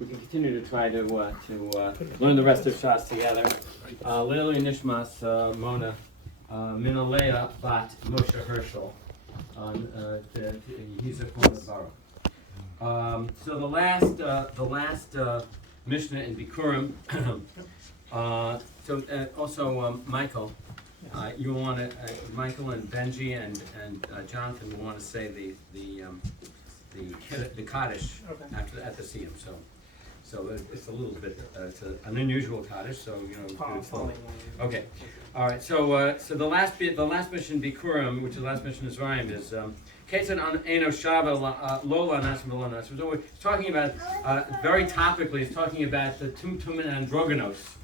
We can continue to try to learn the rest of Shas together. Leah Nishmas Mona Mina Leah Bat Moshe Hershel. He's a Baruch. So the last Mishnah in Bikurim. Also Michael, you want to Michael and Benji and Jonathan will want to say the Kaddish at the Siyum. So it's a little bit it's an unusual Kaddish. So do it slowly. Okay, all right. So the last mission Bikurim, which is the last mission is Rhyme, is Ketzad Eno Shava Lola Nasim V'Lo Nasim. So it's talking about very topically. It's talking about the Tumtum and Androgynos,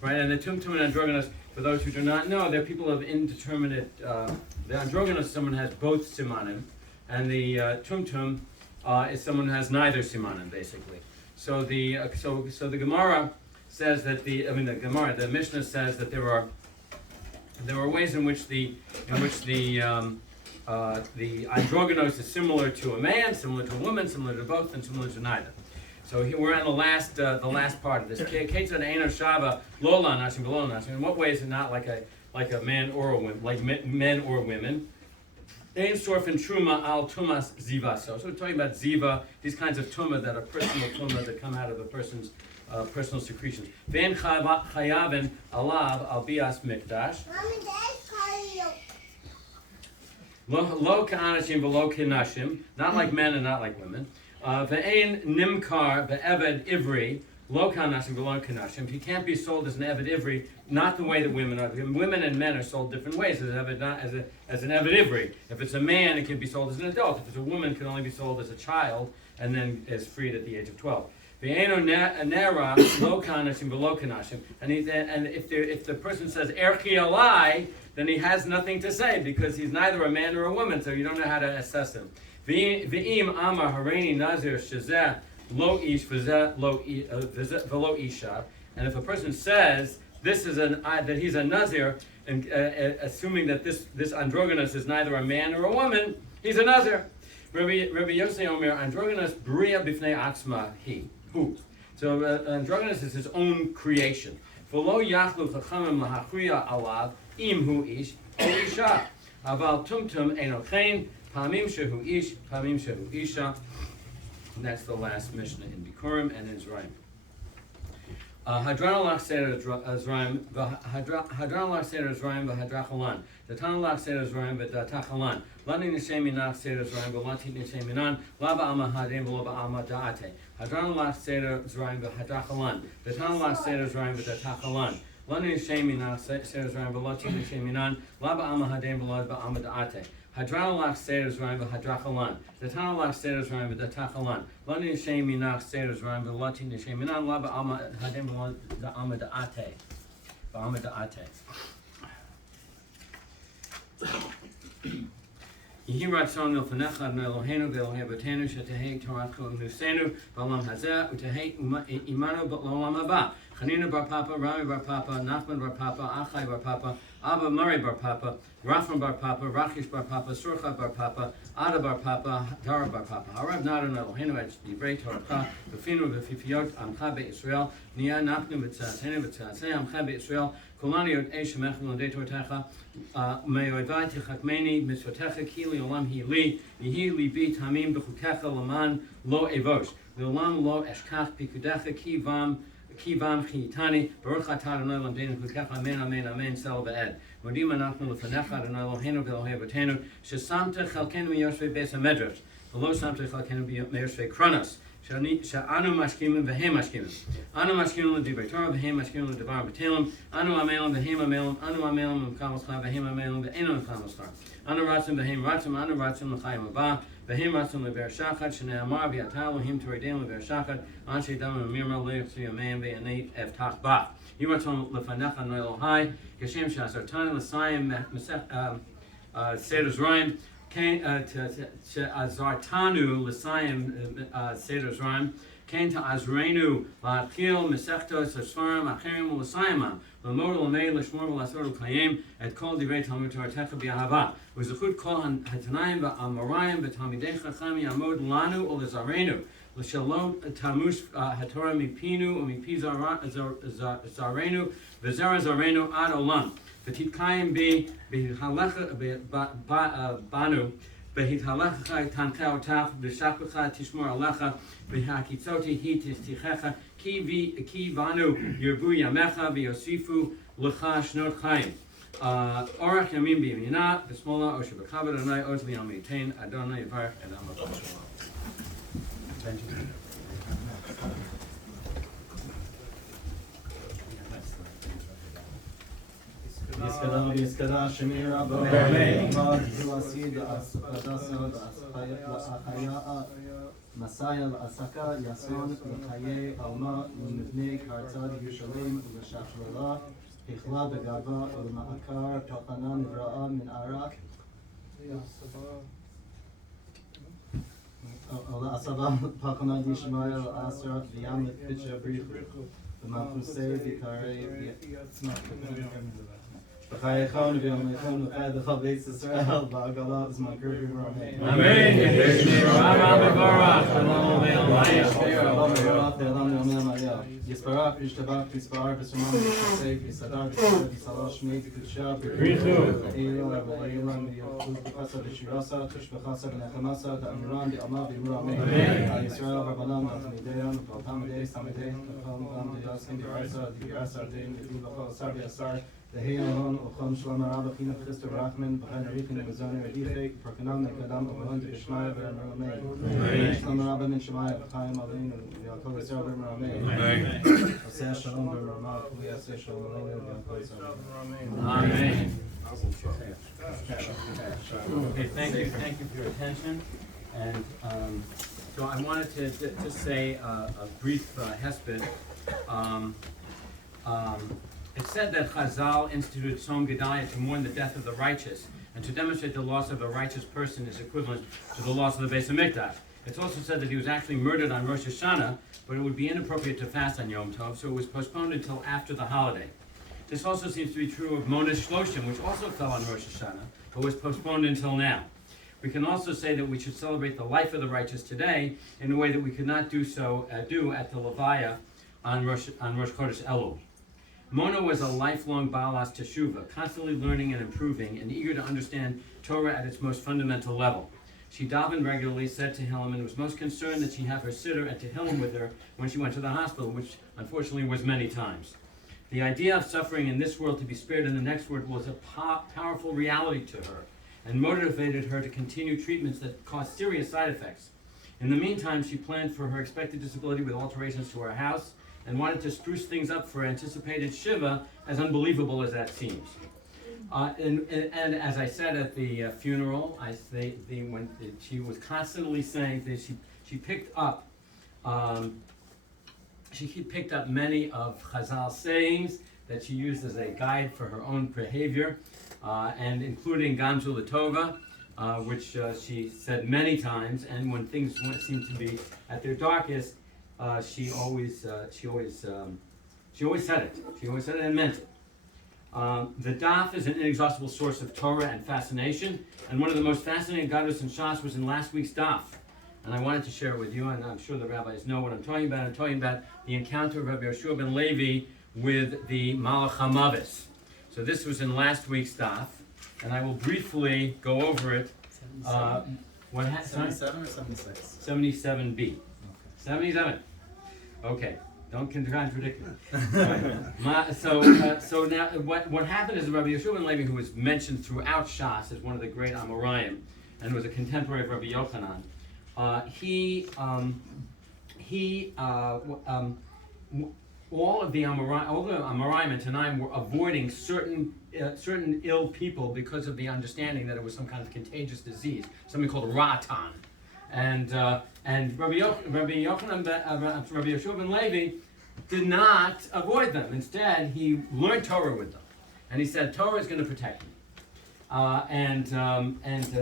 right? And the Tumtum and Androgynos, for those who do not know, they're people of indeterminate. The Androgynos, someone who has both simanim, and the Tumtum is someone who has neither simanim, basically. So the Gemara says that the Mishnah says that there are ways in which the androgynos is similar to a man, similar to a woman, similar to both, and similar to neither. So here we're on the last part of this. Ketzad Eino Shava Lola Nasim V'Lo Nasim. In what way is it not like a man or a woman, like men or women? Ein Sorf and Truma al Tumas Ziva. So we're talking about Ziva, these kinds of Tuma that are personal Tuma that come out of a person's personal secretions. Ve'en Chayavin Alav al Bias Mikdash. Lo Ka'anashim V'Lo Kinashim. Not like men and not like women. Ve'en Nimkar Ve'eved Ivri. Lo Ka'anashim V'Lo Kinashim. He can't be sold as an Eved Ivri, not the way that women are. Women and men are sold different ways. As an Eved Ivri. If it's a man, it can be sold as an adult. If it's a woman, it can only be sold as a child, and then is freed at the age of 12. Ve'eno nera lo kanashim v'lo kanashim. And if the person says erchi alai, then he has nothing to say because he's neither a man nor a woman, so you don't know how to assess him. Ve'im amar hareini nazir shezeh lo ish v'lo isha. And if a person says this is that he's a nazir, and assuming that this androgynous is neither a man nor a woman, he's a nazir. Rabbi Yossi Omer, androgynous bria b'fnei atzma he. Who? So androgynous is his own creation. V'lo yachlu chachamim lahachriya alav im hu ish o isha. Aval tumtum eno chen pamim shehu ish pamim shehu isha. And that's the last Mishnah in Bikurim and in Zrayim. Hadran alach seder Zrayim v'hadrachalan. The Tanalach seder Zrayim v'tachalan. Lani nishemi nach seder Zrayim v'lati nishemi nan. Lava alma hadim v'lo ba'alma da'ate. Hadran alach seder Zrayim v'hadrachalan. The Tanalach seder Zrayim v'tachalan. Lani nishemi nach seder Zrayim v'lati nishemi nan. Lava alma hadim v'lo ba'alma da'ate. Hadranalach seder Zrayim v'hadrachalan. The Tanalach seder Zrayim v'tachalan. Lani nishemi nach seder Zrayim v'lati nishemi nan. Lava alma hadim v'lo ba'alma da'ate. Ba'alma da'ate. Yehi ratzon milfanecha Adonai Eloheinu ve'Elohei Avotenu shetehei Toratcha u'nusenu ba'olam hazeh u'tehei imanu ba'olam haba. Chanina bar Papa, Rami bar Papa, Nachman bar Papa, Achai bar Papa, Abba Mari bar Papa, Rafram bar Papa, Rachish bar Papa, Surcha bar Papa, Ada bar Papa, Dara bar Papa. Harav Nadon Eloheinu et divrei Toratcha b'finu v'fifiot amcha be'Yisrael niyah nachnu v'tzatzenu v'tzatzei amcha be'Yisrael kolani yod eish mechel l'dei Toratcha me'oivai tichakmeni mitzvotecha ki li'olam hi li yihi libi tamim b'chukecha laman lo evosh li'olam lo eshkach pikudecha ki vam chitani baruch atah Adonai lamdeinu kukecha amen amen amen sel v'ed modim anachnu lefanecha Adonai Eloheinu ve'Elohei Avotenu shesamta chalkenu miyoshvei beis hamedrash v'lo samta chalkenu miyoshvei kronos she'anu mashkimim v'hem mashkimim anu mashkimim l'divrei Torah v'hem mashkimim l'devar b'telim anu amelim v'hem amelim anu amelim v'mkam l'schar v'hem amelim v'enu v'mkam l'schar anu ratzim v'hem ratzim anu ratzim l'chayim haba v'hem ratzim lever shachad shene'amar v'yata Elohim toredeim lever shachad anshe dam v'mirma le'yachsi amen v'yaneit evtach bach yiratzon lefanecha Adonai Elohai kashem she'asartani l'sayim seder Zrayim Azartanu l'sayim seder Zrayim Kain ta'azreinu la'achil mesechtos ha'sfarim achirim u'l'sayimam l'mor l'mei l'shmor v'lasor l'kayim et kol divrei Talmud Toratecha b'ahava v'zechut kol hatanayim v'amarayim v'talmidei chacham yamod lanu u'l'zarenu L'shalom tamush haTorah mipinu umipi zarenu v'zera zarenu ad olam. V'titkayim banu v'hithalecha tancha otach v'shaklecha tishmor alecha v'hakitzoti hi tistichecha ki vanu yerbu yamecha v'yosifu lecha shnot chayim. Orach yamim b'yamina v'smola osher b'kavod Adonai oz li'am yitain Adonai yivarech et amo. Benjamin. Yiskada Shemir AbbaAvad Hilasid Adasa Achaya Masaya Asaka Yason Chaye Alma Nivnei Kartad Yerushalayim L'Shachlala Hichla Begava L'Ma'akar Tachana Nivra'a Min Arak Asaba Pakana Yishmael Asra V'Yam Pitcha Brichu V'Mapusei V'Karei B'chayechon v'yomechon v'chaydecha b'etz Yisrael ba'agala b'zman kirvi v'rameh. Amen. Yisbarach De'elam ne'omei Maria. Yisbarach v'yishtabach v'yisbarach v'sumam v'yishasei v'yisadar v'yisbarach v'yisalash shmei v'kudshah v'yirichu v'eilah v'eilah v'yirchuz v'chasa v'shirasa v'shvachasa v'nechamasa v'amiran v'alma v'yimur amen. Al Yisrael Rabbanan v'altamideyan v'altamidei samidei v'altam v'yaskim v'arsa v'yirasa ardein v'yivachal asar v'yasar the Heilon of Chom Shalom Arabachina Christo Rachman, behind Rikin and Mazoni Redife, Perkanam, Nekadam, Oman to Ishmael, Ramay. Shalom Arabam and Shemaya, Chaim Alin, Yaakov Yisrael, Ramay. Aseh Shalom, Ramah, Aseh Shalom, Yaakov Amen. Okay, thank you for your attention. And so I wanted to just say a brief hesped. It's said that Chazal instituted Tzom Gedaliah to mourn the death of the righteous and to demonstrate the loss of a righteous person is equivalent to the loss of the Beis HaMikdash. It's also said that he was actually murdered on Rosh Hashanah, but it would be inappropriate to fast on Yom Tov, so it was postponed until after the holiday. This also seems to be true of Mina Shloshim, which also fell on Rosh Hashanah, but was postponed until now. We can also say that we should celebrate the life of the righteous today in a way that we could not do at the Levaya on Rosh Chodesh Elul. Mona was a lifelong Baalas Teshuvah, constantly learning and improving, and eager to understand Torah at its most fundamental level. She davened regularly, said Tehillim, and was most concerned that she have her sitter at Tehillim with her when she went to the hospital, which unfortunately was many times. The idea of suffering in this world to be spared in the next world was a powerful reality to her, and motivated her to continue treatments that caused serious side effects. In the meantime, she planned for her expected disability with alterations to her house, and wanted to spruce things up for anticipated Shiva, as unbelievable as that seems. And as I said at the funeral, she was constantly saying that she picked up many of Chazal's sayings that she used as a guide for her own behavior, and including Gamzu Latova, which she said many times, and when things seemed to be at their darkest, she always said it. She always said it and meant it. The Daf is an inexhaustible source of Torah and fascination, and one of the most fascinating gadlus in Shas was in last week's Daf. And I wanted to share it with you, and I'm sure the rabbis know what I'm talking about. I'm talking about the encounter of Rabbi Yoshua ben Levi with the Malach HaMavis. So this was in last week's Daf, and I will briefly go over it. 77 or 76? 77b. 77. Okay, don't contradict me. So now, what happened is Rabbi Yoshua ben Levi, who was mentioned throughout Shas as one of the great Amoraim, and was a contemporary of Rabbi Yochanan, all of the Amoraim and Tanaim were avoiding certain ill people because of the understanding that it was some kind of contagious disease, something called Ratan. And Rabbi Yochanan, Rabbi Yoshua ben Levi did not avoid them. Instead, he learned Torah with them, and he said Torah is going to protect me.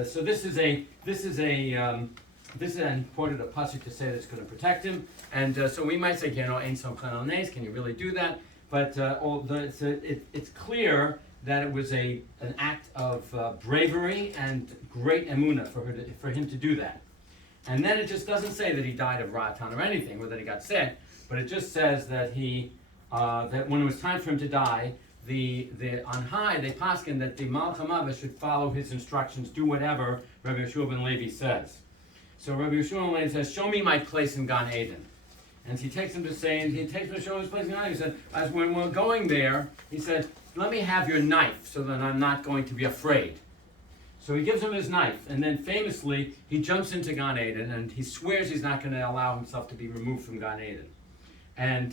So this is and he quoted a pasuk to say that it's going to protect him. And so we might say, Ein Som Chanal Nes, can you really do that? But it's clear that it was an act of bravery and great emunah for him to do that. And then it just doesn't say that he died of Ratan or anything, or that he got sick, but it just says that that when it was time for him to die, on high they paskin that the Malach HaMavet should follow his instructions, do whatever Rabbi Yeshua ben Levi says. So Rabbi Yeshua ben Levi says, "Show me my place in Gan Eden." And he takes him to show him his place in Gan Eden. He said, as when we're going there, he said, "Let me have your knife so that I'm not going to be afraid." So he gives him his knife, and then famously he jumps into Gan Eden, and he swears he's not going to allow himself to be removed from Gan Eden. And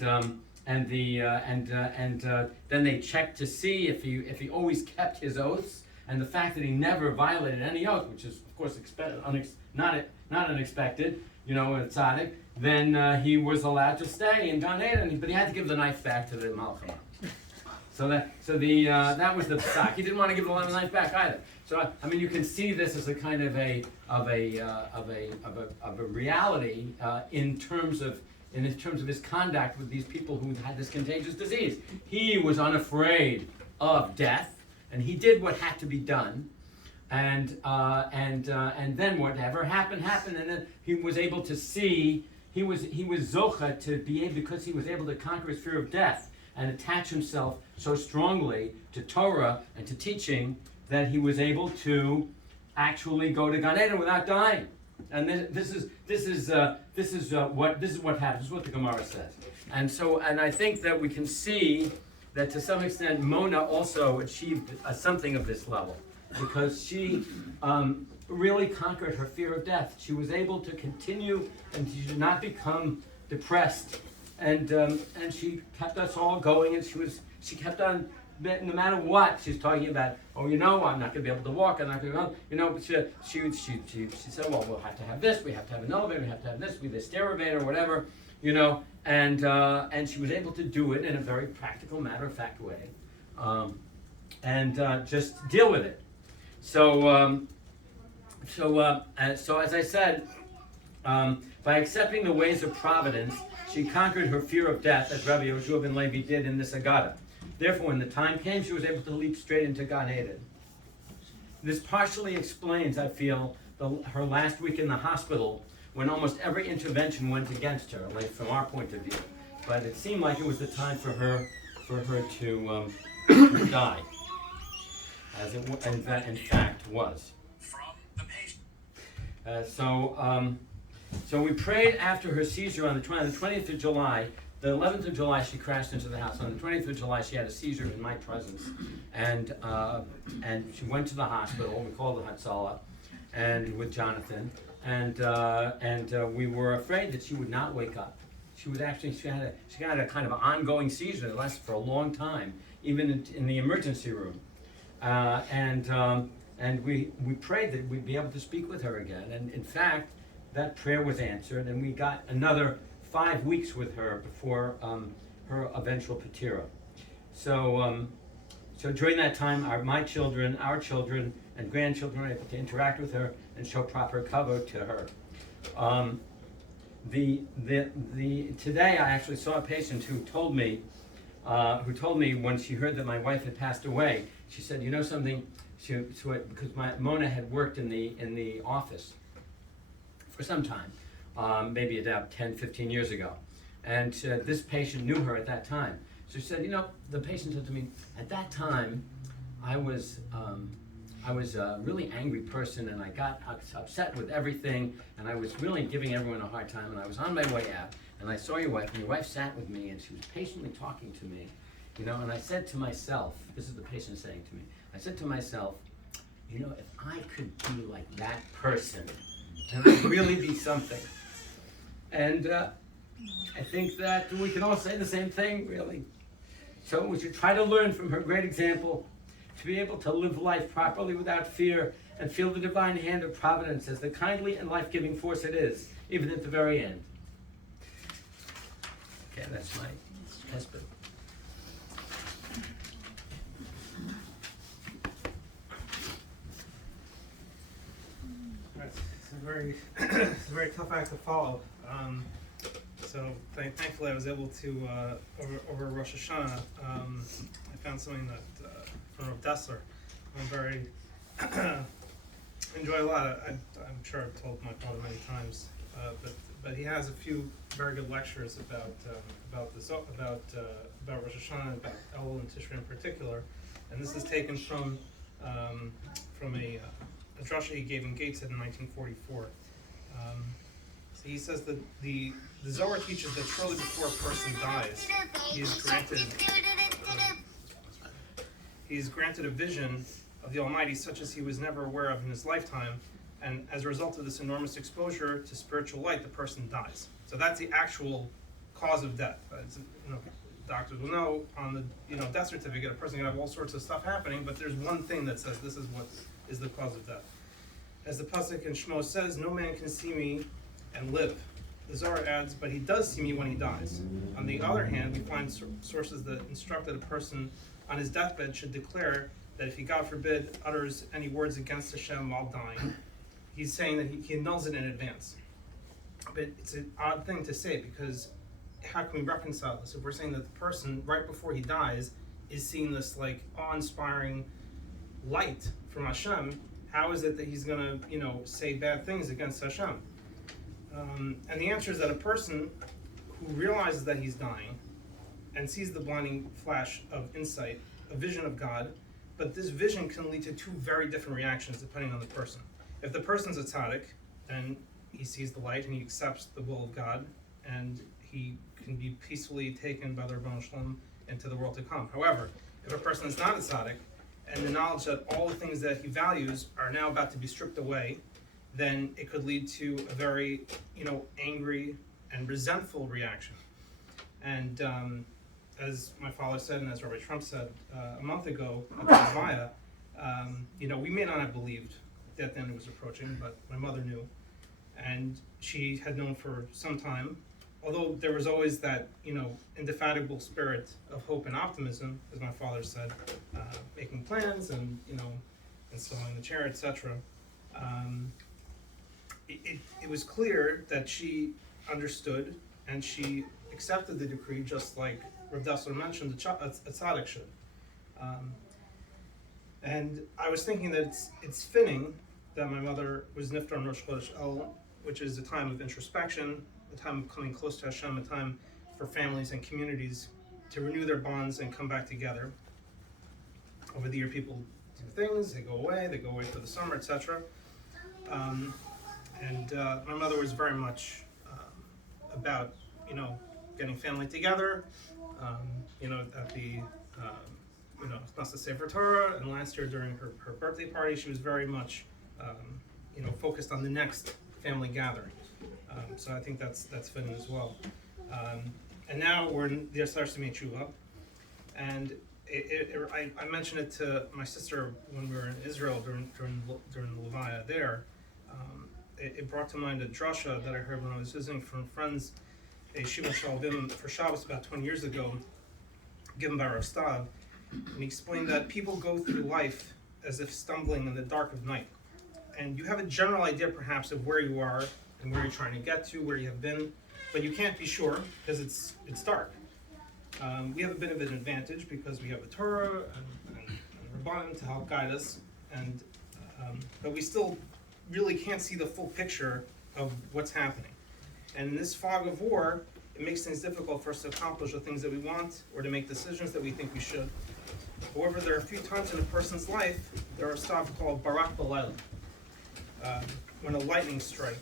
then they check to see if he always kept his oaths, and the fact that he never violated any oath, which is of course not unexpected, a tzaddik. Then he was allowed to stay in Gan Eden, but he had to give the knife back to the Malach HaMavet. So that was the psak. He didn't want to give the knife back either. So you can see this as a kind of a reality in terms of his conduct with these people who had this contagious disease. He was unafraid of death, and he did what had to be done. And then whatever happened, and then he was able to see. He was zocha to be able, because he was able to conquer his fear of death and attach himself so strongly to Torah and to teaching that he was able to actually go to Gan Eden without dying. And this is what happens. This is what the Gemara says. And I think that we can see that to some extent Mona also achieved something of this level, because she really conquered her fear of death. She was able to continue, and she did not become depressed. And she kept us all going, and she kept on, no matter what she's talking about. I'm not going to be able to walk. I'm not going to be able, But she said, well, we'll have to have this. We have to have an elevator. We have to have this. We have the stairway or whatever, And she was able to do it in a very practical, matter-of-fact way, and just deal with it. So as I said, by accepting the ways of providence, she conquered her fear of death, as Rabbi Yeshua ben Levi did in this Agada. Therefore, when the time came, she was able to leap straight into Gan Eden. This partially explains, I feel, her last week in the hospital, when almost every intervention went against her, like from our point of view. But it seemed like it was the time for her to die, as it in fact was. So we prayed after her seizure on the 20th of July. The 11th of July, she crashed into the house. On the 20th of July, she had a seizure in my presence, and she went to the hospital. We called the Hatzalah, and with Jonathan, and we were afraid that she would not wake up. She had a kind of an ongoing seizure that lasted for a long time, even in the emergency room, and we prayed that we'd be able to speak with her again. And in fact, that prayer was answered, and we got another 5 weeks with her before her eventual patira. So during that time, our children, and grandchildren were able to interact with her and show proper kavod to her. Today, I actually saw a patient who told me when she heard that my wife had passed away, she said, "You know something?" Because Mona had worked in the office for some time, maybe about 10, 15 years ago. And this patient knew her at that time. So she said, the patient said to me, at that time, I was a really angry person, and I got upset with everything, and I was really giving everyone a hard time, and I was on my way out, and I saw your wife, and your wife sat with me, and she was patiently talking to me, and I said to myself, this is the patient saying to me, I said to myself, if I could be like that person, then I'd really be something. And I think that we can all say the same thing, really. So we should try to learn from her great example, to be able to live life properly without fear, and feel the divine hand of providence as the kindly and life-giving force it is, even at the very end. Okay, that's my husband. It's a very tough act to follow. So thankfully I was able to, over Rosh Hashanah, I found something that from Rav Dessler. I'm very enjoy a lot. I'm sure I've told my father many times, but he has a few very good lectures about Rosh Hashanah, about Elul and Tishrei in particular, and this is taken from a drasha he gave in Gateshead in 1944. So he says that the Zohar teaches that shortly before a person dies, he is granted a vision of the Almighty such as he was never aware of in his lifetime, and as a result of this enormous exposure to spiritual light, the person dies. So that's the actual cause of death. Doctors will know on the death certificate a person can have all sorts of stuff happening, but there's one thing that says this is what is the cause of death. As the pasuk in Shmo says, no man can see me and live. The Zohar adds, but he does see me when he dies. On the other hand, we find sources that instruct that a person on his deathbed should declare that if he, God forbid, utters any words against Hashem while dying, he's saying that he annuls it in advance. But it's an odd thing to say, because how can we reconcile this? If we're saying that the person, right before he dies, is seeing this like awe-inspiring light from Hashem, how is it that he's going to, say bad things against Hashem? And the answer is that a person who realizes that he's dying and sees the blinding flash of insight, a vision of God, but this vision can lead to two very different reactions depending on the person. If the person's a tzaddik, then he sees the light and he accepts the will of God, and he can be peacefully taken by the Rebbeinu Shalom into the world to come. However, if a person is not a tzaddik, and the knowledge that all the things that he values are now about to be stripped away, then it could lead to a very, angry and resentful reaction. And as my father said, and as Rabbi Trump said a month ago about Maya, we may not have believed that the end was approaching, but my mother knew, and she had known for some time. Although there was always that, indefatigable spirit of hope and optimism, as my father said, making plans and, installing the chair, etc. It was clear that she understood and she accepted the decree, just like Rav Dessler mentioned, a tzaddik should. And I was thinking that it's fitting that my mother was niftar on Rosh Chodesh El, which is a time of introspection, a time of coming close to Hashem, a time for families and communities to renew their bonds and come back together. Over the year, people do things, they go away for the summer, etc. And my mother was very much about, getting family together, at the, Knesset Sefer Torah, and last year during her birthday party, she was very much, focused on the next family gathering. So I think that's fitting as well. And now we're in the Asar Simei Tshuva, and I mentioned it to my sister when we were in Israel during the Levaya there. It brought to mind a drasha that I heard when I was visiting from friends, a Shiva Shalvim for Shabbos about 20 years ago, given by Rav Stav, and he explained that people go through life as if stumbling in the dark of night. And you have a general idea perhaps of where you are and where you're trying to get to, where you have been, but you can't be sure because it's dark. We have a bit of an advantage because we have the Torah and Rabbanim to help guide us, but we still really can't see the full picture of what's happening. And in this fog of war, it makes things difficult for us to accomplish the things that we want or to make decisions that we think we should. However, there are a few times in a person's life, there are stuff called barak b'layla, when a lightning strike,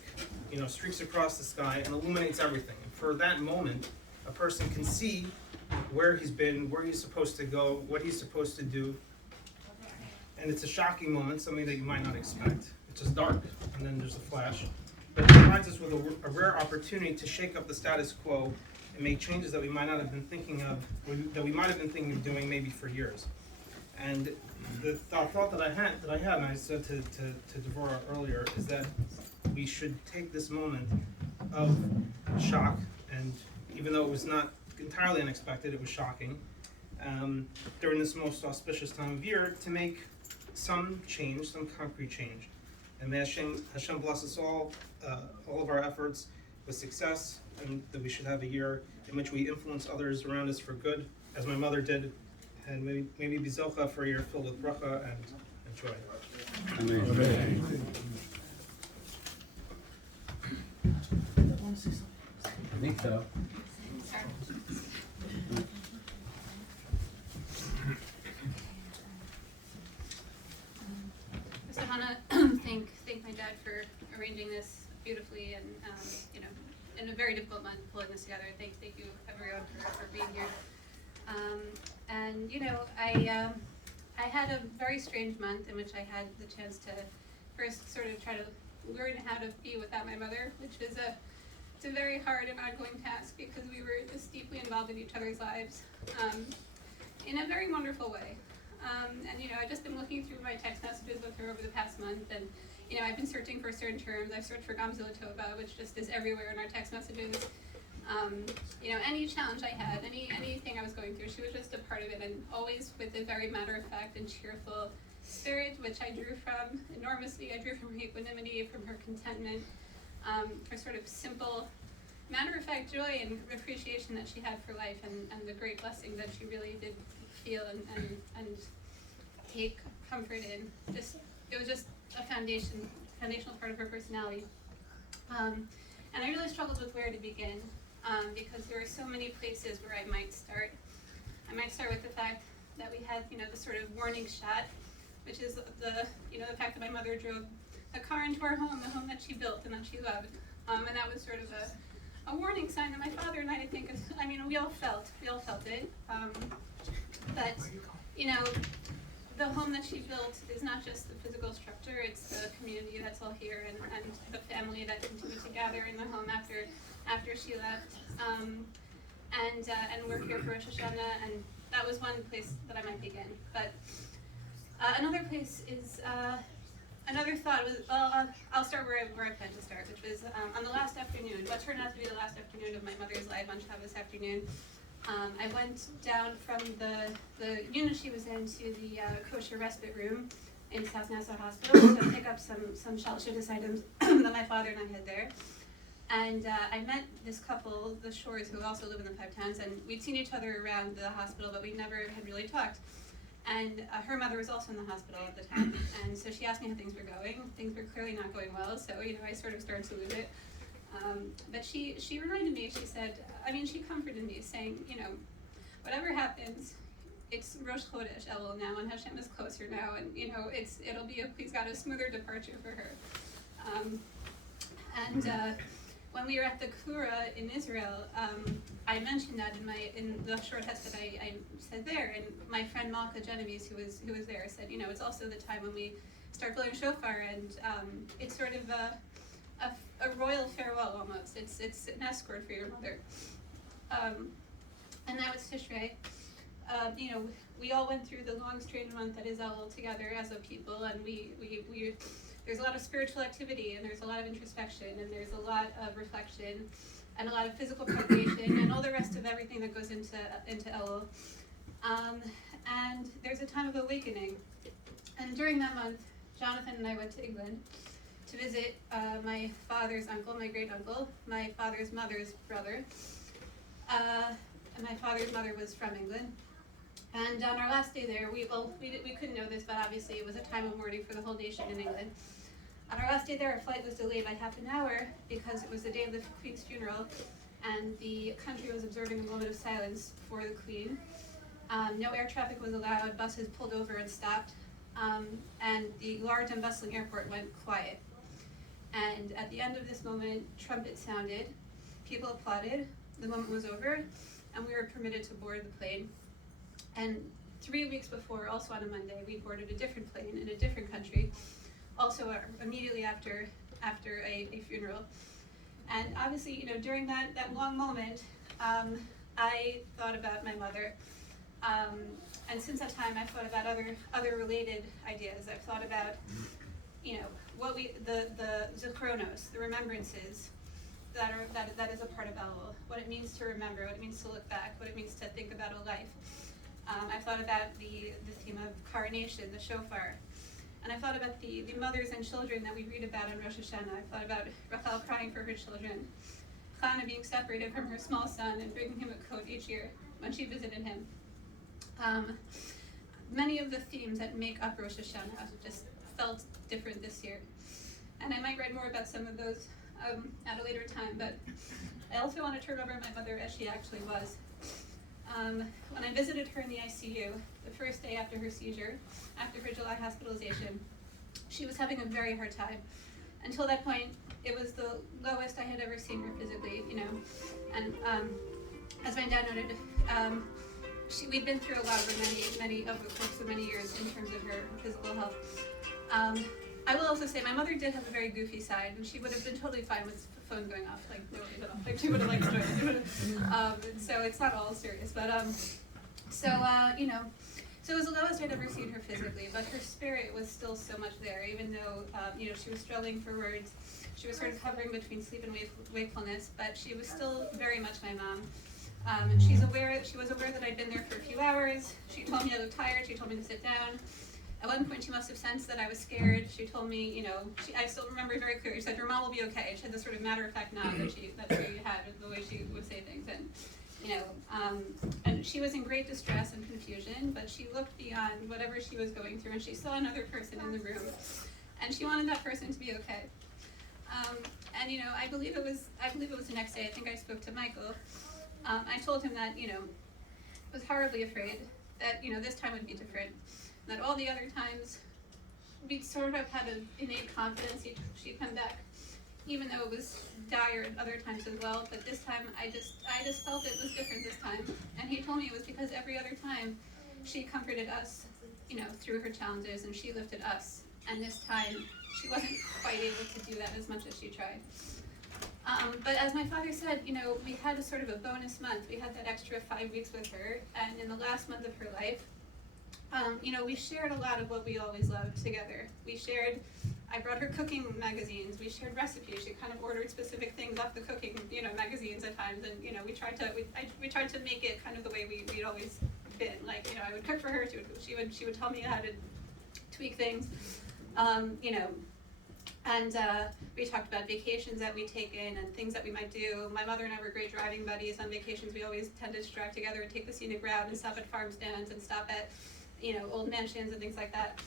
streaks across the sky and illuminates everything. And for that moment, a person can see where he's been, where he's supposed to go, what he's supposed to do. And it's a shocking moment, something that you might not expect. It's just dark, and then there's a flash. But it provides us with a rare opportunity to shake up the status quo and make changes that we might not have been thinking of, that we might have been thinking of doing maybe for years. And the thought that I had, and I said to Devorah earlier, is that we should take this moment of shock, and even though it was not entirely unexpected, it was shocking, during this most auspicious time of year, to make some change, some concrete change. And may Hashem bless us all of our efforts with success, and that we should have a year in which we influence others around us for good, as my mother did, and maybe be zocha for a year filled with bracha and joy. Amen. I think so. So I want to thank my dad for arranging this beautifully and in a very difficult month pulling this together. Thank you everyone for being here. I had a very strange month in which I had the chance to first sort of try to learn how to be without my mother, which was it's a very hard and ongoing task because we were just deeply involved in each other's lives in a very wonderful way. I've just been looking through my text messages with her over the past month, and I've been searching for certain terms. I've searched for Gamzilla Tova, which just is everywhere in our text messages. Any challenge I had, anything I was going through, she was just a part of it, and always with a very matter-of-fact and cheerful spirit, which I drew from enormously. I drew from her equanimity, from her contentment, her sort of simple, matter-of-fact joy and appreciation that she had for life, and the great blessing that she really did feel and take comfort in. It was just a foundational part of her personality. And I really struggled with where to begin. Because there are so many places where I might start. I might start with the fact that we had, the sort of warning shot, which is the fact that my mother drove a car into our home, the home that she built and that she loved. And that was sort of a warning sign that my father and I think, we all felt it. But, the home that she built is not just the physical structure, it's the community that's all here and the family that continued to gather in the home after she left, and we're here for Rosh Hashanah, and that was one place that I might begin. But another place is, another thought was, I'll start where I plan to start, which was on the last afternoon, what turned out to be the last afternoon of my mother's life on Shabbos afternoon. I went down from the unit she was in to the kosher respite room in South Nassau Hospital to pick up some Shalosh items that my father and I had there. And I met this couple, the Shores, who also live in the Five Towns, and we'd seen each other around the hospital, but we never had really talked. And her mother was also in the hospital at the time, and so she asked me how things were going. Things were clearly not going well, so I sort of started to lose it. But she reminded me, she said, she comforted me, saying, whatever happens, it's Rosh Chodesh Elul now, and Hashem is closer now, and it'll be please God, a smoother departure for her. When we were at the Kura in Israel, I mentioned that in the short test that I said there, and my friend Malka Genovese, who was there, said, it's also the time when we start blowing shofar, and it's sort of a royal farewell almost. It's an escort for your mother. And that was Tishrei. We all went through the long, strange month that is Elul together as a people, and we there's a lot of spiritual activity, and there's a lot of introspection, and there's a lot of reflection, and a lot of physical preparation, and all the rest of everything that goes into Elul. And there's a time of awakening. And during that month, Jonathan and I went to England to visit my father's uncle, my great uncle, my father's mother's brother. And my father's mother was from England. And on our last day there, we couldn't know this, but obviously it was a time of mourning for the whole nation in England. On our last day there, our flight was delayed by half an hour because it was the day of the Queen's funeral, and the country was observing a moment of silence for the Queen. No air traffic was allowed, buses pulled over and stopped, and the large and bustling airport went quiet. And at the end of this moment, trumpets sounded, people applauded, the moment was over, and we were permitted to board the plane. And 3 weeks before, also on a Monday, we boarded a different plane in a different country, also immediately after a funeral. And obviously, during that long moment, I thought about my mother. And since that time, I've thought about other related ideas. I've thought about, the zichronos, the remembrances that is a part of Elul, what it means to remember, what it means to look back, what it means to think about a life. I've thought about the theme of coronation, the shofar, and I've thought about the mothers and children that we read about in Rosh Hashanah. I've thought about Rachel crying for her children, Chana being separated from her small son and bringing him a coat each year when she visited him. many of the themes that make up Rosh Hashanah just felt different this year. And I might write more about some of those at a later time, but I also wanted to remember my mother as she actually was. When I visited her in the ICU, the first day after her seizure, after her July hospitalization, she was having a very hard time. Until that point, it was the lowest I had ever seen her physically, and as my dad noted, we'd been through a lot over many over the course of many years in terms of her physical health. I will also say my mother did have a very goofy side, and she would have been totally fine with the phone going off, like no worries at all. Like she would have liked it. So it's not all serious, but so it was the lowest I'd ever seen her physically, but her spirit was still so much there, even though she was struggling for words. She was sort of hovering between sleep and wakefulness, but she was still very much my mom. She was aware that I'd been there for a few hours. She told me I looked tired. She told me to sit down. At one point, she must have sensed that I was scared. She told me, I still remember very clearly. She said, "Your mom will be okay." She had this sort of matter-of-fact nod that she had, the way she would say things, and she was in great distress and confusion. But she looked beyond whatever she was going through, and she saw another person in the room, and she wanted that person to be okay. I believe it was the next day. I think I spoke to Michael. I told him that I was horribly afraid that this time would be different. That all the other times we sort of had an innate confidence she'd come back, even though it was dire at other times as well. But this time I just felt it was different this time. And he told me it was because every other time she comforted us, through her challenges, and she lifted us. And this time she wasn't quite able to do that as much as she tried. But as my father said, we had a sort of a bonus month. We had that extra 5 weeks with her, and in the last month of her life, we shared a lot of what we always loved together. I brought her cooking magazines. We shared recipes. She kind of ordered specific things off the cooking, magazines at times, and we tried to make it kind of the way we'd always been. Like, I would cook for her. She would tell me how to tweak things, and we talked about vacations that we'd taken and things that we might do. My mother and I were great driving buddies. On vacations, we always tended to drive together and take the scenic route and stop at farm stands and stop at old mansions and things like that.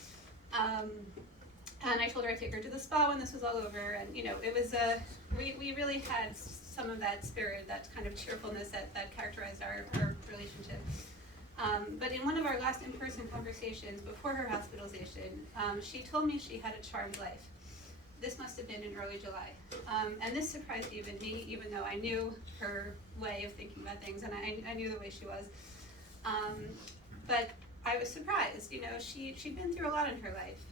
And I told her I'd take her to the spa when this was all over, and it was we really had some of that spirit, that kind of cheerfulness that characterized our relationship. But in one of our last in-person conversations before her hospitalization, she told me she had a charmed life. This must have been in early July, and this surprised even me, even though I knew her way of thinking about things, and I knew the way she was. But I was surprised. She'd been through a lot in her life,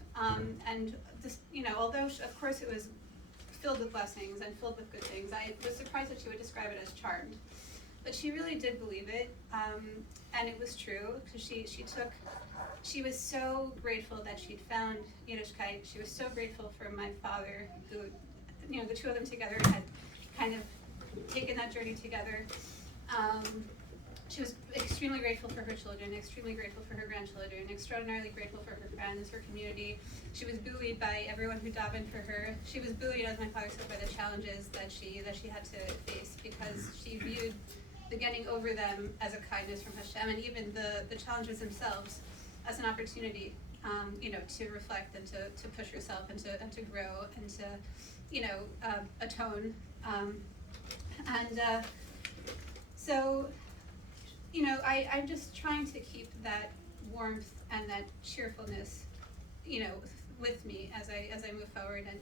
and this, although of course it was filled with blessings and filled with good things, I was surprised that she would describe it as charmed. But she really did believe it, and it was true, because she was so grateful that she'd found Yiddishkeit. She was so grateful for my father, who, the two of them together had kind of taken that journey together. She was extremely grateful for her children, extremely grateful for her grandchildren, extraordinarily grateful for her friends, her community. She was buoyed by everyone who davened for her. She was buoyed, as my father said, by the challenges that she had to face, because she viewed the getting over them as a kindness from Hashem, and even the challenges themselves as an opportunity, to reflect and to push herself and to grow and to atone. So I'm just trying to keep that warmth and that cheerfulness, with me as I move forward. And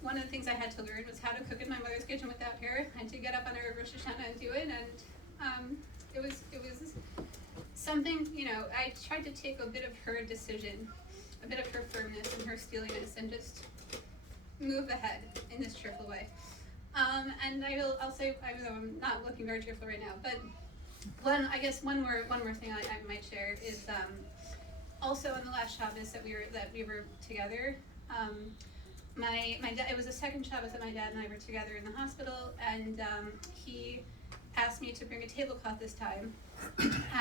one of the things I had to learn was how to cook in my mother's kitchen without her, and to get up on her Rosh Hashanah and do it. And it was something. I tried to take a bit of her decision, a bit of her firmness and her steeliness, and just move ahead in this cheerful way. And I'll say, even though I'm not looking very cheerful right now, but one more thing I might share is also on the last Shabbos that we were together. My dad, it was the second Shabbos that my dad and I were together in the hospital, and he asked me to bring a tablecloth this time,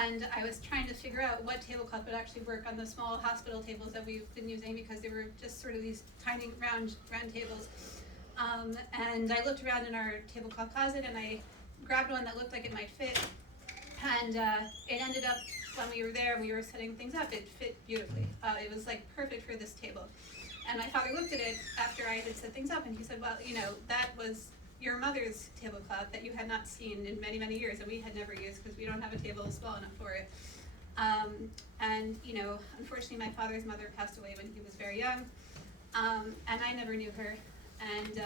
and I was trying to figure out what tablecloth would actually work on the small hospital tables that we've been using, because they were just sort of these tiny round tables. And I looked around in our tablecloth closet, and I grabbed one that looked like it might fit, and it ended up when we were there and we were setting things up, it fit beautifully. It was like perfect for this table. And my father looked at it after I had set things up, and he said, well, that was your mother's tablecloth that you had not seen in many, many years, and we had never used because we don't have a table small enough for it. And unfortunately, my father's mother passed away when he was very young, and I never knew her. And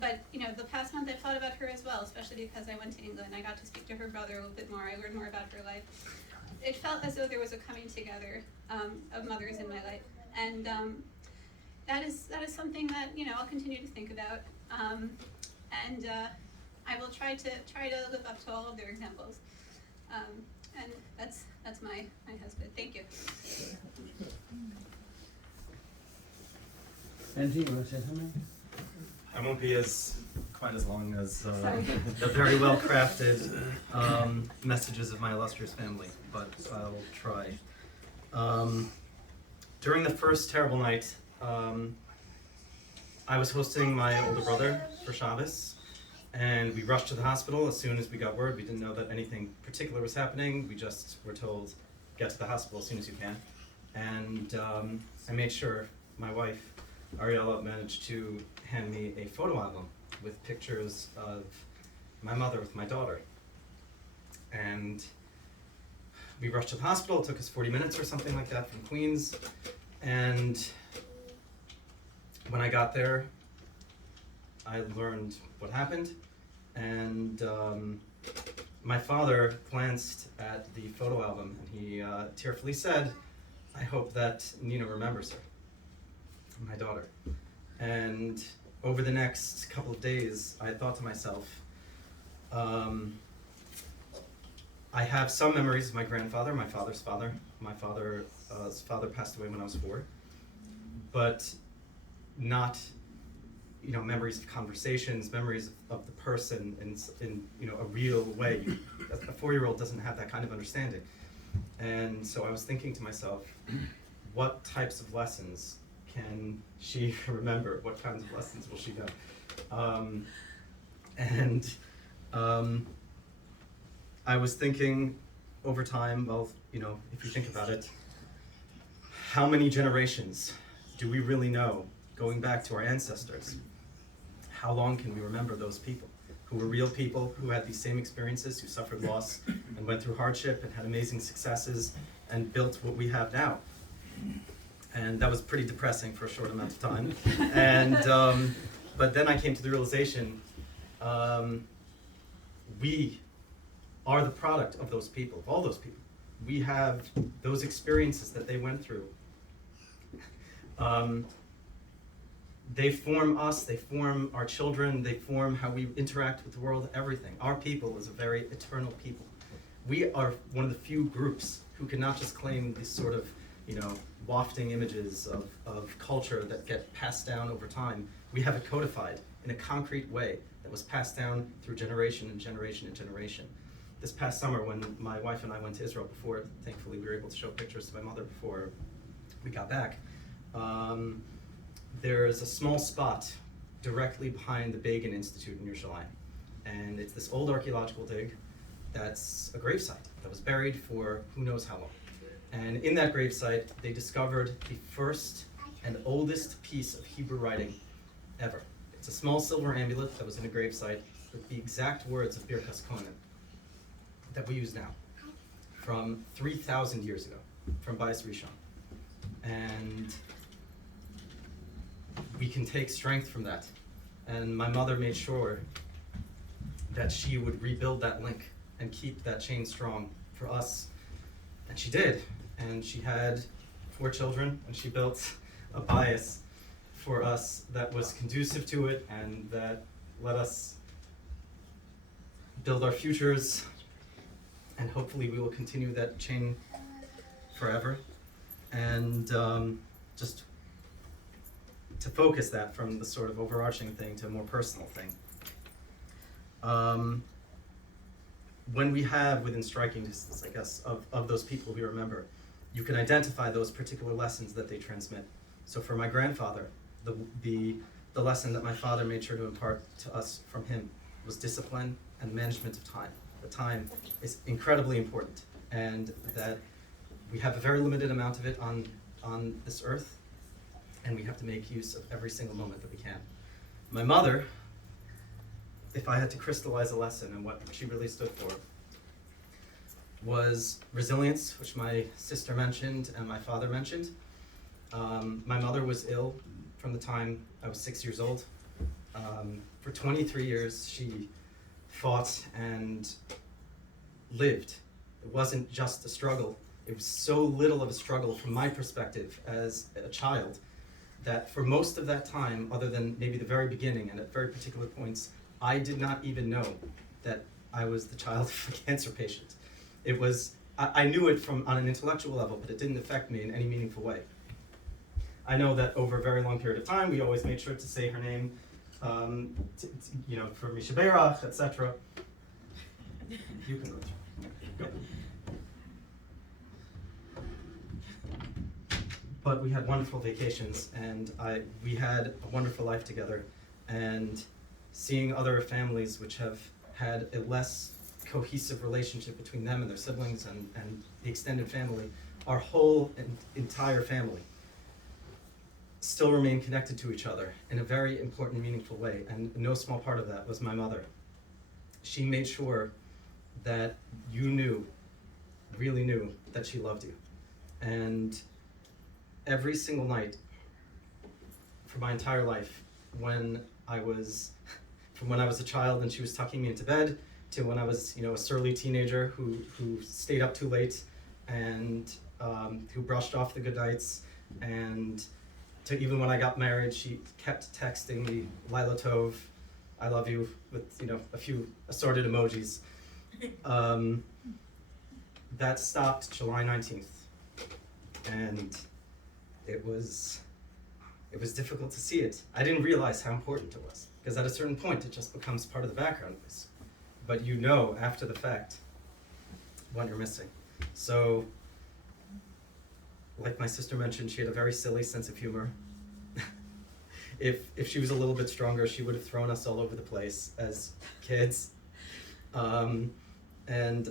but the past month I thought about her as well, especially because I went to England. I got to speak to her brother a little bit more. I learned more about her life. It felt as though there was a coming together of mothers in my life. And that is something that I'll continue to think about, and I will try to live up to all of their examples. And that's my husband. Thank you. Angie, you want to say something? I won't be quite as long as the very well crafted messages of my illustrious family, but I'll try. During the first terrible night, I was hosting my older brother for Shabbos, and we rushed to the hospital as soon as we got word. We didn't know that anything particular was happening. We just were told, get to the hospital as soon as you can. And I made sure my wife, Ariella, managed to hand me a photo album with pictures of my mother with my daughter. And we rushed to the hospital. It took us 40 minutes or something like that from Queens. And when I got there, I learned what happened. And my father glanced at the photo album and he tearfully said, I hope that Nina remembers her, my daughter. And over the next couple of days, I thought to myself, I have some memories of my grandfather, my father's father. My father's father passed away when I was 4, but not, memories of conversations, memories of the person in a real way. A 4-year-old doesn't have that kind of understanding. And so I was thinking to myself, what types of lessons can she remember? What kinds of lessons will she know? I was thinking over time, well, if you think about it, how many generations do we really know going back to our ancestors? How long can we remember those people who were real people, who had these same experiences, who suffered loss and went through hardship and had amazing successes and built what we have now? And that was pretty depressing for a short amount of time. And but then I came to the realization, we are the product of those people, of all those people. We have those experiences that they went through. They form us, they form our children, they form how we interact with the world, everything. Our people is a very eternal people. We are one of the few groups who can not just claim these sort of, wafting images of culture that get passed down over time. We have it codified in a concrete way that was passed down through generation and generation and generation. This past summer, when my wife and I went to Israel before, thankfully we were able to show pictures to my mother before we got back. There's a small spot directly behind the Begin Institute in Yerushalayim. And it's this old archaeological dig that's a gravesite that was buried for who knows how long. And in that gravesite, they discovered the first and oldest piece of Hebrew writing ever. It's a small silver amulet that was in a gravesite with the exact words of Birkas Kohanim that we use now, from 3,000 years ago, from Bais Rishon. And we can take strength from that. And my mother made sure that she would rebuild that link and keep that chain strong for us. And she did. And she had 4 children, and she built a bias for us that was conducive to it and that let us build our futures. And hopefully we will continue that chain forever. And just to focus that from the sort of overarching thing to a more personal thing. When we have within striking distance, I guess, of those people we remember, you can identify those particular lessons that they transmit. So for my grandfather, the lesson that my father made sure to impart to us from him was discipline and management of time. the time, is incredibly important, and that we have a very limited amount of it on this earth, and we have to make use of every single moment that we can. My mother, if I had to crystallize a lesson and what she really stood for, was resilience, which my sister mentioned and my father mentioned. My mother was ill from the time I was 6 years old. For 23 years, she fought and lived. It wasn't just a struggle. It was so little of a struggle from my perspective as a child that for most of that time, other than maybe the very beginning and at very particular points, I did not even know that I was the child of a cancer patient. It was, I knew it from on an intellectual level, but it didn't affect me in any meaningful way. I know that over a very long period of time, we always made sure to say her name, for Misha Beirach, etc. You can go. But we had wonderful vacations, and we had a wonderful life together. And seeing other families which have had a less cohesive relationship between them and their siblings and the extended family, our whole entire family still remain connected to each other in a very important, meaningful way. And no small part of that was my mother. She made sure that you knew, really knew, that she loved you. And every single night for my entire life, from when I was a child and she was tucking me into bed, to when I was, a surly teenager who stayed up too late and who brushed off the good nights, and to even when I got married, she kept texting me, Lila Tov, I love you, with a few assorted emojis. That stopped July 19th, and it was difficult to see it. I didn't realize how important it was, because at a certain point it just becomes part of the background noise. But after the fact what you're missing. So, like my sister mentioned, she had a very silly sense of humor. If she was a little bit stronger, she would have thrown us all over the place as kids. And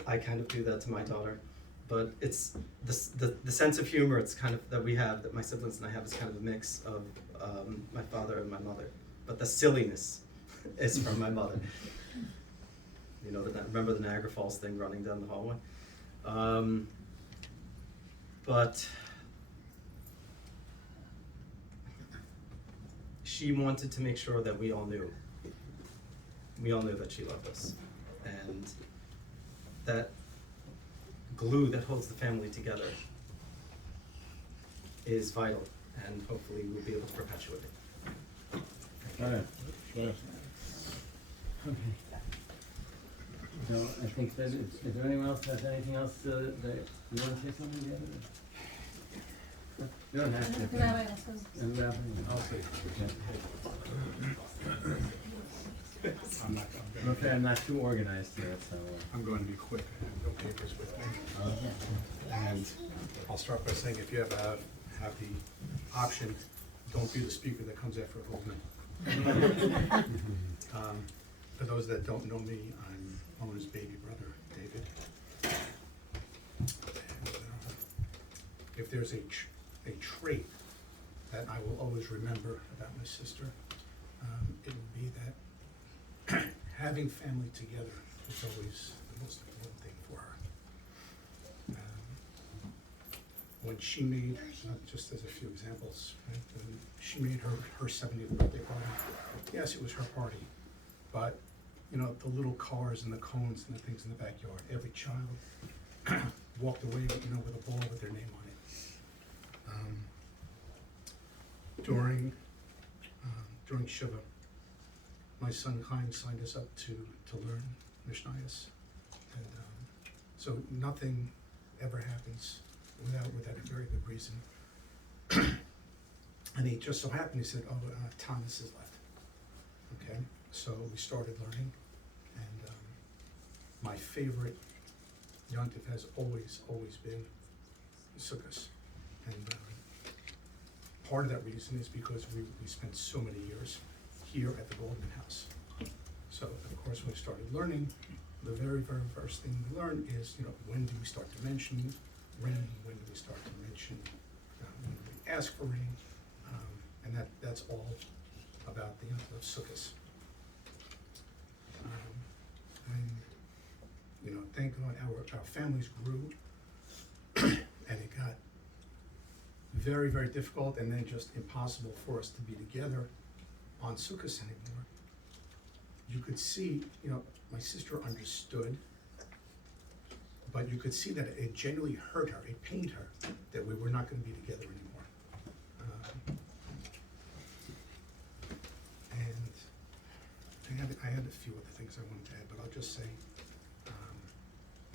I kind of do that to my daughter. But it's the sense of humor that my siblings and I have is kind of a mix of my father and my mother. But the silliness is from my mother. Remember the Niagara Falls thing running down the hallway? But she wanted to make sure that we all knew that she loved us. And that glue that holds the family together is vital, and hopefully we'll be able to perpetuate it. Okay. So I think that is there anyone else has anything else that you want to say something the other? You don't have to. And Rabbi, okay, I'm not too organized here, so. I'm going to be quick. I have no papers with me. And I'll start by saying, if you ever have the option, don't be the speaker that comes after Goldman. For those that don't know me, I'm Owen's baby brother, David. And if there's a trait that I will always remember about my sister, it will be that having family together is always the most important thing for her. When she made, just as a few examples, right, when she made her 70th birthday party, yes, it was her party, but the little cars and the cones and the things in the backyard, every child walked away with a ball with their name on it. During Shiva, my son Chaim signed us up to learn Mishnayos, and so nothing ever happens without a very good reason. And he just so happened, he said, Thomas has left. Okay, so we started learning, and my favorite yontif has always been Sukkot. And part of that reason is because we spent so many years here at the Goldman house. So of course when we started learning, the very, very first thing we learn is, when do we start to mention rain? When do we start to mention, when do we ask for rain? And that's all about the end of Sukkot. And thank God our families grew, and it got very, very difficult, and then just impossible for us to be together on Sukkot anymore. You could see, my sister understood, but you could see that it genuinely hurt her, it pained her that we were not going to be together anymore. And I had a few other things I wanted to add, but I'll just say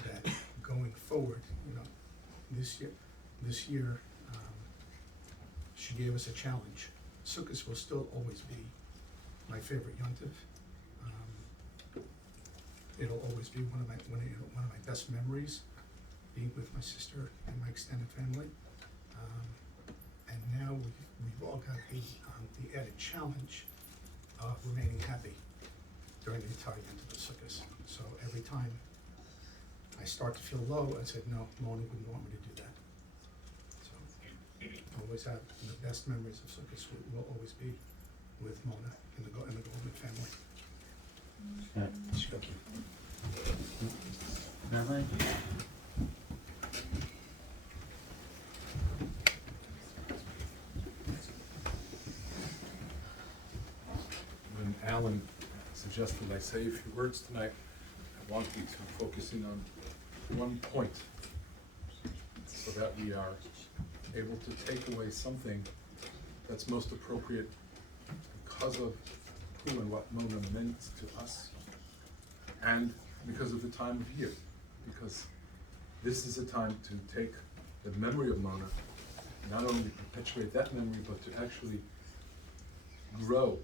that going forward, this year, she gave us a challenge. Sukkot will still always be my favorite yontif. It'll always be one of my best memories, being with my sister and my extended family. And now we've all got the added challenge of remaining happy during the entire end of the Sukkot. So every time I start to feel low, I said, no, Mona wouldn't want me to do that. So I always have the best memories of Sukkot will always be with Mona and the Goldman family. Thank you. Rabbi? When Alan suggested I say a few words tonight, I wanted to focus in on one point so that we are able to take away something that's most appropriate because of who and what Mona meant to us, and because of the time of year, because this is a time to take the memory of Mona, not only perpetuate that memory, but to actually grow,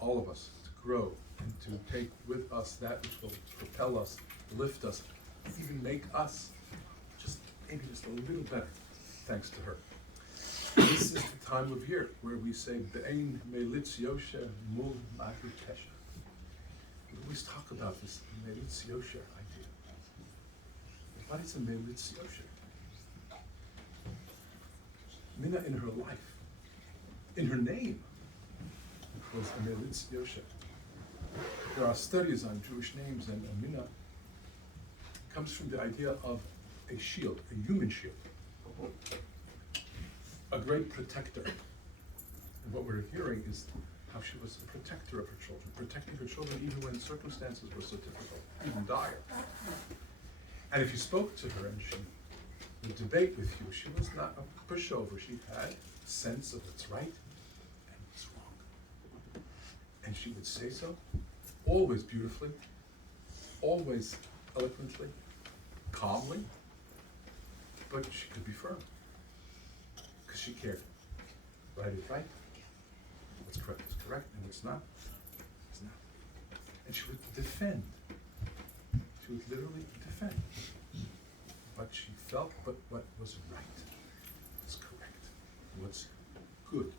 all of us, to grow and to take with us that which will propel us, lift us, even make us maybe just a little better, thanks to her. This is the time of year where we say, Be'ein melitz yosher mul ma'ahu tesha. We always talk about this melitz yosher idea. What is a melitz yosher? Mina, in her life, in her name, was a melitz yosher. There are studies on Jewish names, and Mina comes from the idea of a shield, a human shield. A great protector. And what we're hearing is how she was a protector of her children, protecting her children even when circumstances were so difficult, even dire. And if you spoke to her and she would debate with you, she was not a pushover. She had a sense of what's right and what's wrong. And she would say so, always beautifully, always eloquently, calmly, but she could be firm. Because she cared. Right is right, what's correct is correct, and what's not is not. And she would defend. She would literally defend what she felt, but what was right, what's correct, what's good.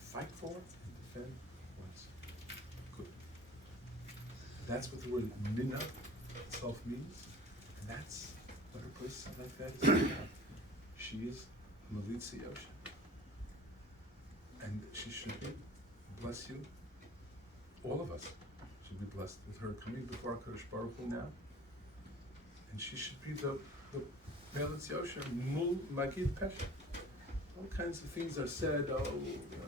Fight for it and defend what's good. That's what the word Mina itself means, and that's what her place like that is about. She is Melitzi Yosha. And she should be, bless you, all of us should be blessed with her coming before HaKadosh Baruch Hu now. And she should be the Melitzi Yosha, Mul Magid Pesha. All kinds of things are said,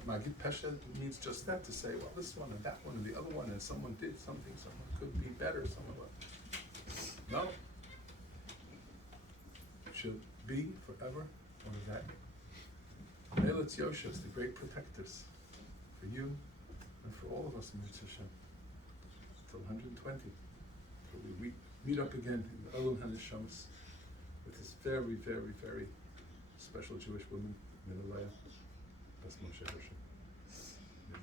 Magid Pesha means just that, to say, well, this one and that one and the other one, and someone did something, someone could be better, someone was. No. Should be forever. What is that? Melitz Yosha is the great protectors for you and for all of us in Mitzvah Hashem till 120. So we meet up again in the Olam HaNeshamas with this very, very, very special Jewish woman, Mina Leah. That's Moshe Hershel.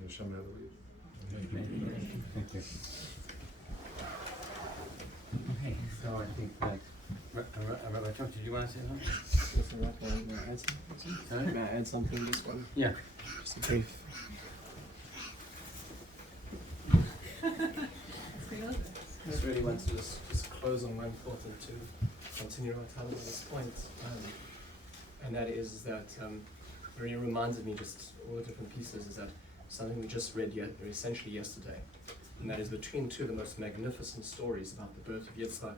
Hashem, hallelujah. Thank you. Okay, so I think that Rabbi Chuck, did you want to say something? May I add something? Sorry? May I add something to this one? Yeah. Just a brief. It's really want to just close on one thought and to continue our time on this point. And that is that it really reminded me just all the different pieces is that something we just read essentially yesterday. And that is between two of the most magnificent stories about the birth of Yitzhak,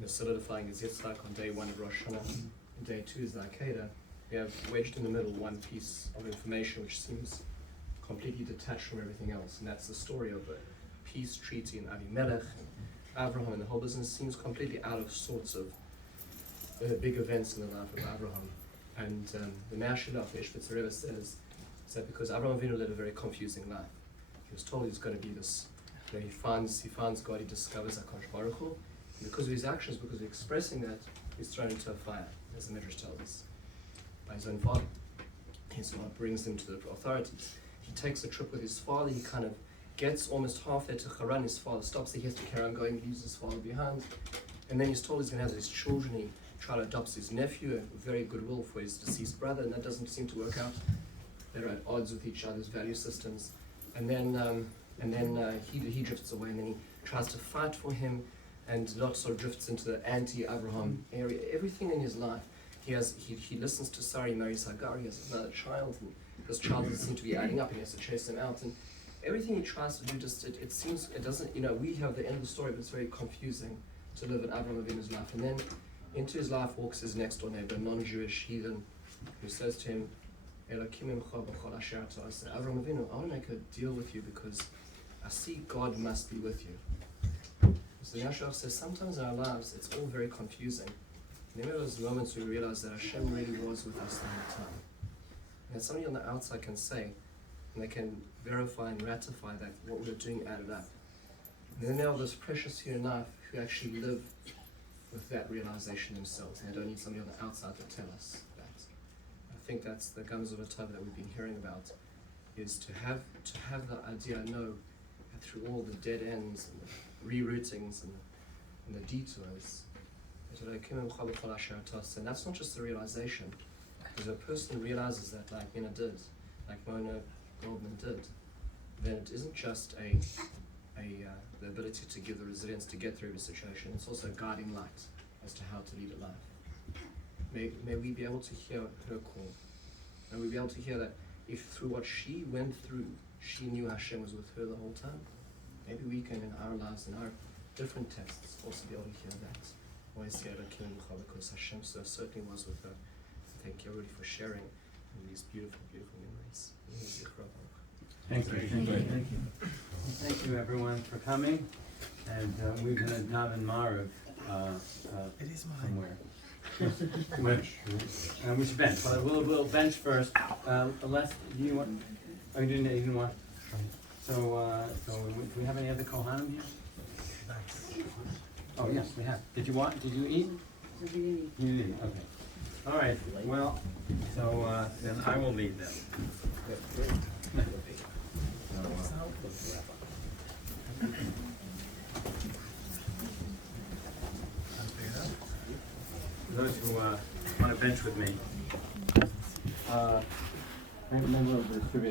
the solidifying is Yitzhak on day 1 of Rosh Hashanah, and day 2 is the Akedah. We have wedged in the middle one piece of information which seems completely detached from everything else, and that's the story of the peace treaty in Avimelech, and Abraham, and the whole business seems completely out of sorts of big events in the life of Abraham. And the Mashilach, the Ishbitzer Rebbe says that because Abraham Avinu led a very confusing life. He was told he was going to be this, he finds God, he discovers HaKadosh Baruch Hu, and because of his actions, because of expressing that, he's thrown into a fire, as the Midrash tells us, by his own father. His father brings him to the authorities. He takes a trip with his father, he kind of gets almost half there to Haran, his father stops, he has to carry on going, leaves his father behind, and then he's told he's going to have his children, he tries to adopt his nephew, a very good will for his deceased brother, and that doesn't seem to work out. They're at odds with each other's value systems, and then he drifts away, and then he tries to fight for him, and Lot sort of drifts into the anti-Abraham area. Everything in his life, he listens to Sarah, he marries Hagar, he has another child, and this child doesn't seem to be adding up, and he has to chase him out, and everything he tries to do, it seems, it doesn't, we have the end of the story, but it's very confusing to live in Abraham Avinu's life. And then into his life walks his next door neighbor, a non-Jewish heathen, who says to him, Abraham Avinu, I want to make a deal with you because I see God must be with you. So the Yashar says sometimes in our lives it's all very confusing. And there are those moments we realize that Hashem really was with us the whole time. And that somebody on the outside can say, and they can verify and ratify that what we're doing added up. And then there are those precious here in life who actually live with that realization themselves, and they don't need somebody on the outside to tell us that. I think that's the Gams of a Tov that we've been hearing about, is to have the idea, know that through all the dead ends and the reroutings and the detours, and that's not just the realization, because a person realizes that like Mina did, like Mona Goldman did, then it isn't just the ability to give the resilience to get through every situation, it's also a guiding light as to how to lead a life. May we be able to hear her call. May we be able to hear that if through what she went through, she knew Hashem was with her the whole time, maybe we can in our lives, in our different tests, also be able to hear that. Because Hashem so certainly was with her. Thank you everybody for sharing these beautiful, beautiful memories. Thank you. Thank you everyone for coming, and we're going to daven Marav It is mine. somewhere. We should bench. Well, we'll bench first. Les, do you want? Oh, you didn't want. So do we have any other Kohanim here? Oh yes, we have. Did you eat? You didn't eat. Okay. All right. Well, so then I will lead them. Those who want to bench with me, maybe we'll distribute